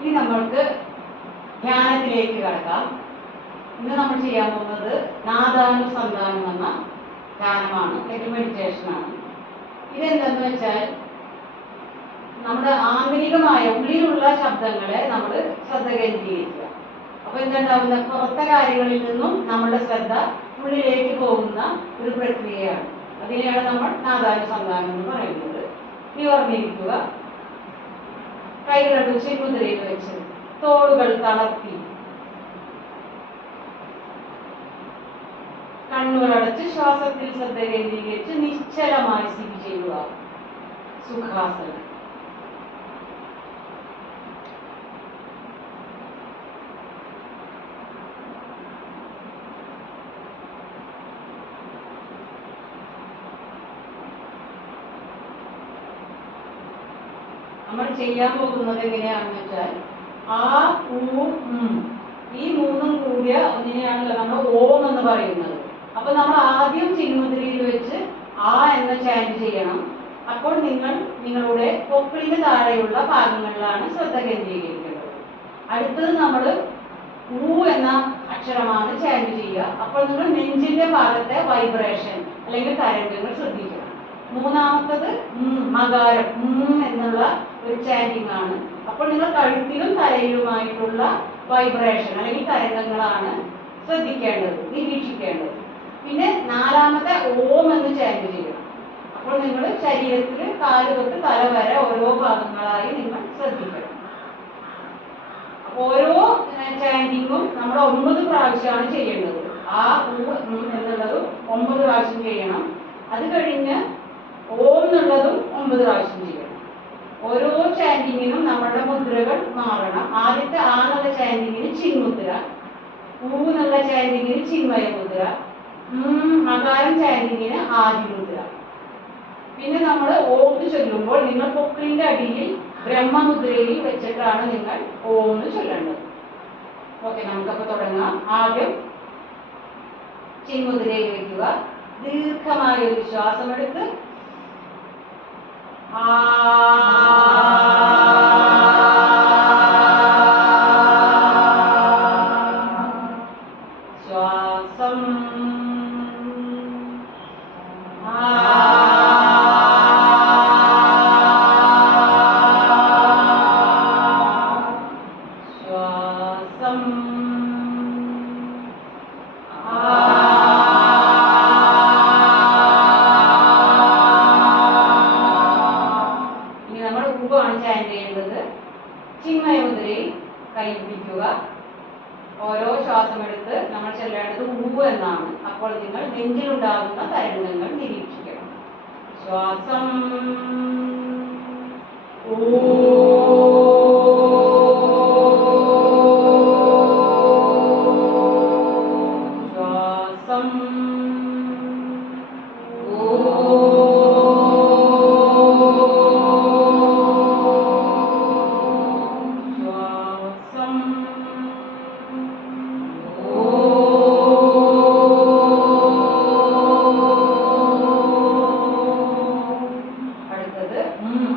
ഇനി നമ്മൾക്ക് ധ്യാനത്തിലേക്ക് കടക്കാം. ഇന്ന് നമ്മൾ ചെയ്യാൻ പോകുന്നത് നാദാനുസന്ധാനം എന്ന ധ്യാനമാണ്, അല്ലെങ്കിൽ മെഡിറ്റേഷനാണ്. ഇതെന്തെന്ന് വെച്ചാൽ നമ്മുടെ ആന്തരികമായ ഉള്ളിലുള്ള ശബ്ദങ്ങളെ നമ്മൾ ശ്രദ്ധ കേന്ദ്രീകരിക്കുക. അപ്പൊ എന്തുണ്ടാവുന്ന പുറത്തെ കാര്യങ്ങളിൽ നിന്നും നമ്മുടെ ശ്രദ്ധ ഉള്ളിലേക്ക് പോകുന്ന ഒരു പ്രക്രിയയാണ്. അതിനെയാണ് നമ്മൾ നാദാനുസന്ധാനം എന്ന് പറയുന്നത്. നിവർന്നിരിക്കുക, കൈകളെ ചിന്മുദ്രയിൽ വെച്ച് തോളുകൾ തളർത്തി കണ്ണുകളടച്ച് ശ്വാസത്തിൽ ശ്രദ്ധ കേന്ദ്രീകരിച്ച് നിശ്ചലമായി സ്ഥിതി ചെയ്യുക. സുഖാസനം. നമ്മൾ ചെയ്യാൻ പോകുന്നത് എങ്ങനെയാണെന്ന് വെച്ചാൽ ആ ഈ മൂന്നും കൂടിയ ഒന്നിനെയാണല്ലോ നമ്മൾ ഓം എന്ന് പറയുന്നത്. അപ്പൊ നമ്മൾ ആദ്യം ചിന്മുദ്രയിൽ വെച്ച് ആ എന്ന ചാൻറ് ചെയ്യണം. അപ്പോൾ നിങ്ങൾ നിങ്ങളുടെ പൊക്കിളിന് താഴെയുള്ള ഭാഗങ്ങളിലാണ് ശ്രദ്ധ കേന്ദ്രീകരിക്കേണ്ടത്. അടുത്തത് നമ്മൾ ഊ എന്ന അക്ഷരമാണ് ചാൻറ് ചെയ്യുക. അപ്പോൾ നിങ്ങൾ നെഞ്ചിന്റെ ഭാഗത്തെ വൈബ്രേഷൻ അല്ലെങ്കിൽ തരംഗങ്ങൾ ശ്രദ്ധിക്കണം. മൂന്നാമത്തത് മകാരം എന്നുള്ള ഒരു ചാൻറ്റിംഗ് ആണ്. അപ്പോൾ നിങ്ങൾ കഴുത്തിലും തലയിലുമായിട്ടുള്ള വൈബ്രേഷൻ അല്ലെങ്കിൽ തരംഗങ്ങളാണ് ശ്രദ്ധിക്കേണ്ടത്, നിരീക്ഷിക്കേണ്ടത്. പിന്നെ നാലാമത്തെ ഓം എന്ന് ചാൻറ് ചെയ്യണം. അപ്പോൾ നിങ്ങൾ ശരീരത്തിൽ കാല് തൊട്ട് തല വരെ ഓരോ ഭാഗങ്ങളായി നിങ്ങൾ ശ്രദ്ധിക്കണം. അപ്പോൾ ഓരോ ചാൻറ്റിങ്ങും നമ്മൾ 9 പ്രാവശ്യമാണ് ചെയ്യേണ്ടത്. ആ എന്നുള്ളത് 9 പ്രാവശ്യം ചെയ്യണം. അത് കഴിഞ്ഞ് ഓം എന്നുള്ളതും 9 പ്രാവശ്യം ചെയ്യണം. ഓരോ ചാൻറ്റിങ്ങിനും നമ്മുടെ മുദ്രകൾ മാറണം. ആദ്യത്തെ ആ എന്നുള്ള ചാൻറ്റിങ്ങിന് ചിന്മുദ്ര, ഊ എന്നുള്ള ചാൻറ്റിങ്ങിന് ചിന്മയ മുദ്ര, മകാരം ചാൻറ്റിങ്ങിന് ആദിമുദ്ര. പിന്നെ നമ്മൾ ഓം ചൊല്ലുമ്പോൾ നിങ്ങൾ പൊക്കിളിന്റെ അടിയിൽ ബ്രഹ്മമുദ്രയിൽ വെച്ചിട്ടാണ് നിങ്ങൾ ഓം ചൊല്ലേണ്ടത്. ഓക്കെ, നമുക്കപ്പോൾ തുടങ്ങാം. ആദ്യം ചിന്മുദ്രയിൽ വയ്ക്കുക. ദീർഘമായ ഒരു ശ്വാസമെടുത്ത് ശ്വാസം ചിന്മയമുദ്രയിൽ കൈ പിടിക്കുക. ഓരോ ശ്വാസമെടുത്ത് നമ്മൾ ചെല്ലേണ്ടത് ഊ എന്നാണ്. അപ്പോൾ നിങ്ങൾ നെഞ്ചിലുണ്ടാകുന്ന തരംഗങ്ങൾ നിരീക്ഷിക്കണം. ശ്വാസം ശ്വാസം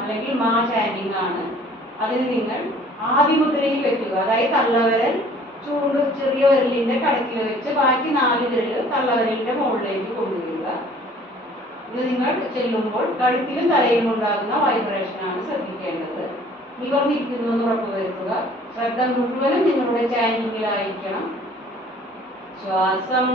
അല്ലെങ്കിൽ മാ ചാൻറ്റിംഗ് ആണ്. അതിന് നിങ്ങൾ ആദിമുദ്രയിൽ വെക്കുക. അതായത് തള്ളവിരൽ ചൂണ്ട് ചെറിയ വിരലിന്റെ കടക്കിൽ വെച്ച് ബാക്കി 4 വിരൽ തള്ളവിരലിന്റെ മുകളിലേക്ക് കൊണ്ടുവരിക. ഇത് നിങ്ങൾ ചെല്ലുമ്പോൾ കഴുത്തിലും തലയിലും ഉണ്ടാകുന്ന വൈബ്രേഷനാണ് ശ്രദ്ധിക്കേണ്ടത്. നിവർന്നിരിക്കുന്നു എന്ന് ഉറപ്പുവരുത്തുക. ശ്രദ്ധ മുഴുവനും നിങ്ങളുടെ ചാൻറ്റിങ്ങിലായിരിക്കണം. ശ്വാസം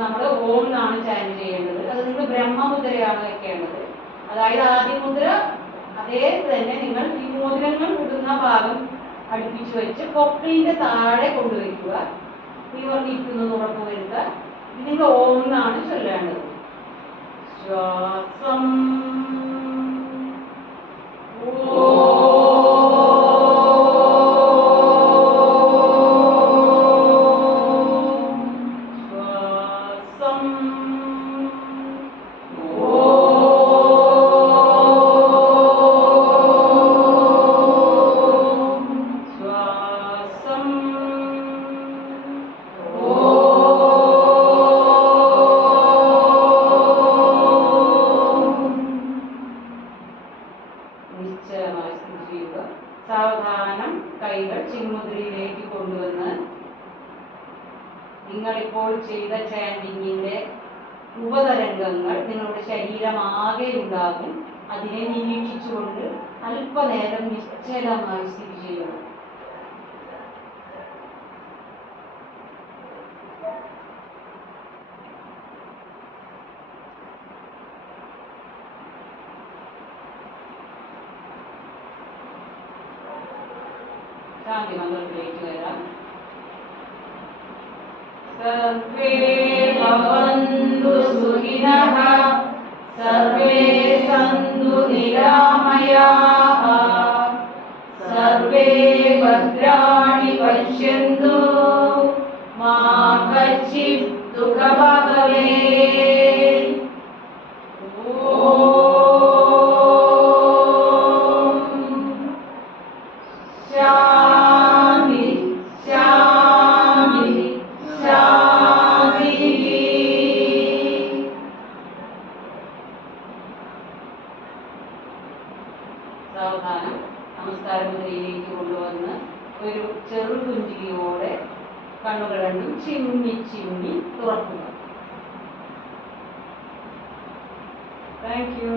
നമ്മൾ ഓം എന്നാണ് ചാൻറ് ചെയ്യേണ്ടത്. അത് നിങ്ങൾ ബ്രഹ്മമുദ്രയാണ് വെക്കേണ്ടത്. അതായത് ആദ്യമുദ്ര അതേ തന്നെ നിങ്ങൾ ഈ മോതിരങ്ങൾ ഇടുന്ന ഭാഗം അടുപ്പിച്ച് വെച്ച് പൊക്കിളിന്റെ താഴെ കൊണ്ടുവയ്ക്കുക. നിവർന്നിരിക്കുന്നു ഉറപ്പ് വരുത്തുക. നിങ്ങൾ ഓം എന്നാണ് ചൊല്ലേണ്ടത്. ശ്വാസം ഓ സാവധാനം കൈകൾ ചിന്മുദ്രയിലേക്ക് കൊണ്ടുവന്ന് നിങ്ങളിപ്പോൾ ചെയ്ത ചാൻഡിങ്ങിന്റെ ഉപതരംഗങ്ങൾ നിങ്ങളുടെ ശരീരമാകെ ഉണ്ടാകും. അതിനെ നിരീക്ഷിച്ചുകൊണ്ട് അല്പനേരം നിശ്ചലമായി സ്ഥിതി ചെയ്യണം. ശാന്തി മന്ത്രത്തിലേക്ക് വരാം. സർവേ ഭവന്തു സുഖിനഃ സർവേ സന്തു നിരാമയാഃ സർവേ ഭദ്രാണി പശ്യന്തു മാ കശ്ചിത് ദുഃഖഭാഗ് ഭവേത്. ഓം ശാന്തി ശാന്തി ശാന്തി. സാവധാനം നമസ്കാര മുദ്രയിലേക്ക് കൊണ്ടുവന്ന് ഒരു ചെറു പുഞ്ചിരിയോടെ കണ്ണുകൾ രണ്ടും ചിമ്മി ചിമ്മി തുറക്കുക. Thank you.